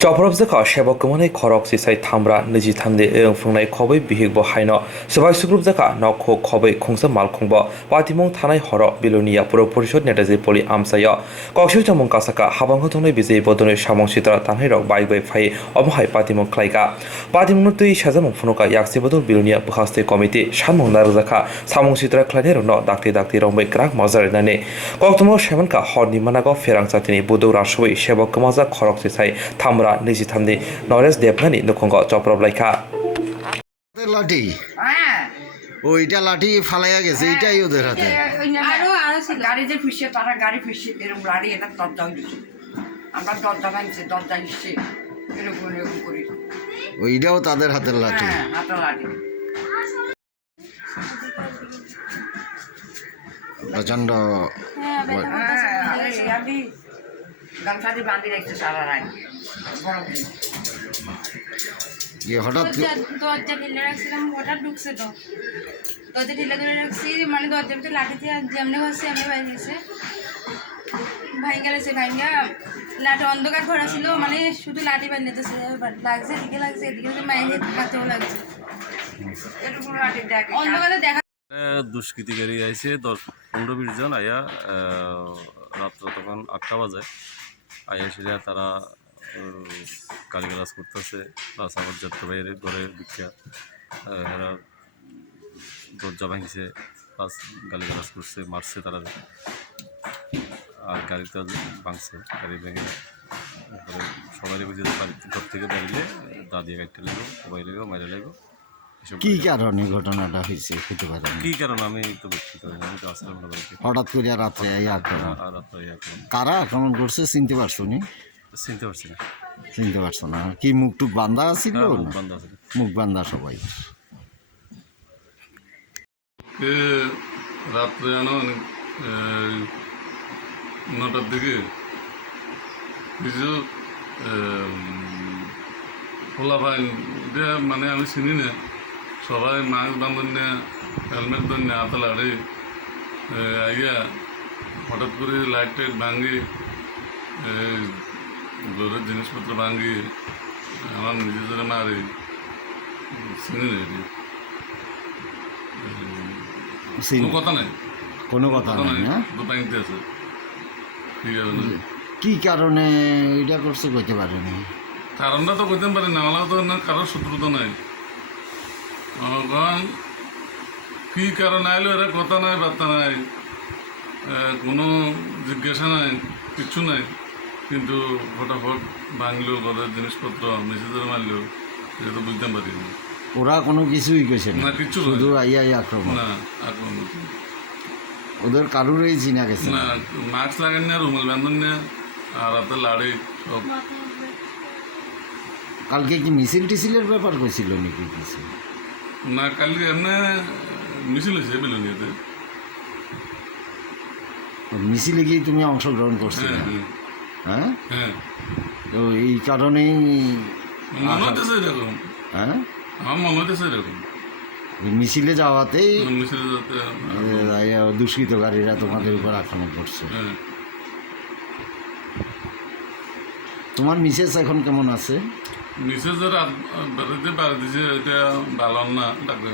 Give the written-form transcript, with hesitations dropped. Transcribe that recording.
Choprojakha Swbaijakha Khorok Sisai Thamra Niji Thamde Phungnai Khobwi Bihik bo Haino Swbaijakha Nokho Khobwi Khungsa Malkhungrog Patimong Thanai Horo Bilonia Puro Porishod Netaji Poli Amsaya Kokshu Jamong Kasaka Habangho Tongnai Bijay Bodone Samong Sitra Tanhairok Bai Bai Phai Omhai Patimong Khlaika Patimong Tui Shajamong Phunoka Yaksi Bodol Bilonia Bukhaste Committee Samong Narjakha Samong Sitra Khlainero no Dakti Rombai Krak Mazarinane Koktomo Shemanka Horni Manago Ferang Satini Budo Rashwi Swbaijakha Khorok Sisai Thamra Niji Thamde Nores Debnani Nokni Choprojakha লাঠি ওইটা লাঠি ফালাইয়া গেছে এইটাই ওদের হাতে আরো ছিল গাড়ি যে ফিসে তারা গাড়ি ফিসে এরকম লাড়ি এটা দরজা দিচ্ছে আমরা দরজা ভাঙছে দরজা দিচ্ছে এরকম করি ওইটাও তাদের হাতের লাঠি হাতের লাঠি প্রচন্ড আমি গামছাটি বাঁধি রাখছে সারা রাত হঠাৎ দরজা ঢিলে রাখছিলাম হঠাৎ ঢুকছে তো দরজা ঢিলে ধরে রাখছি মানে দরজার ভিতরে লাঠিতে যেমনি হচ্ছে এমনি বাইরেছে ভাইঙ্গা রয়েছে ভাইঙ্গা লাঠি অন্ধকার ঘোরা ছিল মানে শুধু লাঠি বাঁধতেছে লাগছে এদিকে লাগছে এদিকে মায়ের হাতেও লাগছে এরকম লাঠি দেখে অন্ধকারে দেখা দুষ্কৃতিকারী আইসে 10-15-20 জন আয়া রাত্র তখন 8টা বাজে আয়া সেটা তারা গালিগালাজ করতেছে প্লাস আবার যাত্রা বাইরে ঘরে ভিক্ষা এরা দরজা ভাঙছে প্লাস গালিগালাজ করছে মারছে তারা আর গাড়িটা ভাঙছে গাড়ি ভেঙে সবাই বুঝে ঘর থেকে বেরিয়ে দাদিয়ে কাটতে লাগলো সবাই লাগলো মাইরে লাগলো কি কারণে ঘটনাটা হয়েছে হতে পারে কি কারণ আমি তো বুঝতে পারি না আমি তো আসলাম না বাড়িতে হঠাৎ করে রাত্রে আক্রমণ রাত্রে কারা আক্রমণ করছে চিনতে পারছো নি চিনতে পারছি না চিনতে পারছো না কি মুখ টুক বান্ধা ছিল বান্ধা আছে মুখ বান্ধা সবাই রাত্রে জানো 9টার দিকে কিছু ফোলাফাইন মানে আমি চিনি না সবাই মাস্ক বাঁধন না হেলমেট বান্ধ না হাতে লাড়ি আইয়া হঠাৎ করে লাইট টাইট ভাঙি ঘরের জিনিসপত্র ভাঙি আমার নিজেদের মারি চিনি না কোনো কথা নাই কোনো কথা নাই না দোকানিতে আছে ঠিক আছে কি কারণে এটা করছে কইতে পারেনি কারণটা তো কইতে পারি না আমার তো না কারোর শত্রুতা নাই কারণ কী কারণে আইলো এরা কথা নাই বার্তা নাই কোনো জিজ্ঞাসা নাই কিচ্ছু নাই কিন্তু ফটাফট ভাঙলো ঘরের জিনিসপত্র মেসেজের মারলো এটা তো বুঝতে পারি না ওরা কোনো কিছুই কইছে না কিচ্ছু শুধু আইয়াই আক্রমণ না আক্রমণ ওদের কারুরই চিনা গেছে না মাস্ক লাগান না রুমাল বাঁধন না আর হাতে লাড়ি সব কালকে কি মিছিল টিছিলের ব্যাপার কইছিল নাকি কিছু না কালকে এমনি মিছিল হয়েছে বেলুনিয়াতে মিছিলে গিয়ে তুমি অংশগ্রহণ করছো হ্যাঁ হ্যাঁ তো এই কারণেই মনে হতেছে এরকম হ্যাঁ আমার মনে হতেছে এরকম মিছিলে যাওয়াতেই মিছিলে যাতে দুষ্কৃতকারীরা তোমাদের উপর আক্রমণ করছে হ্যাঁ তোমার মিসেস এখন কেমন আছে মিসেস বেড়াতে পারে দিছে এটা ভালো না ডাক্তার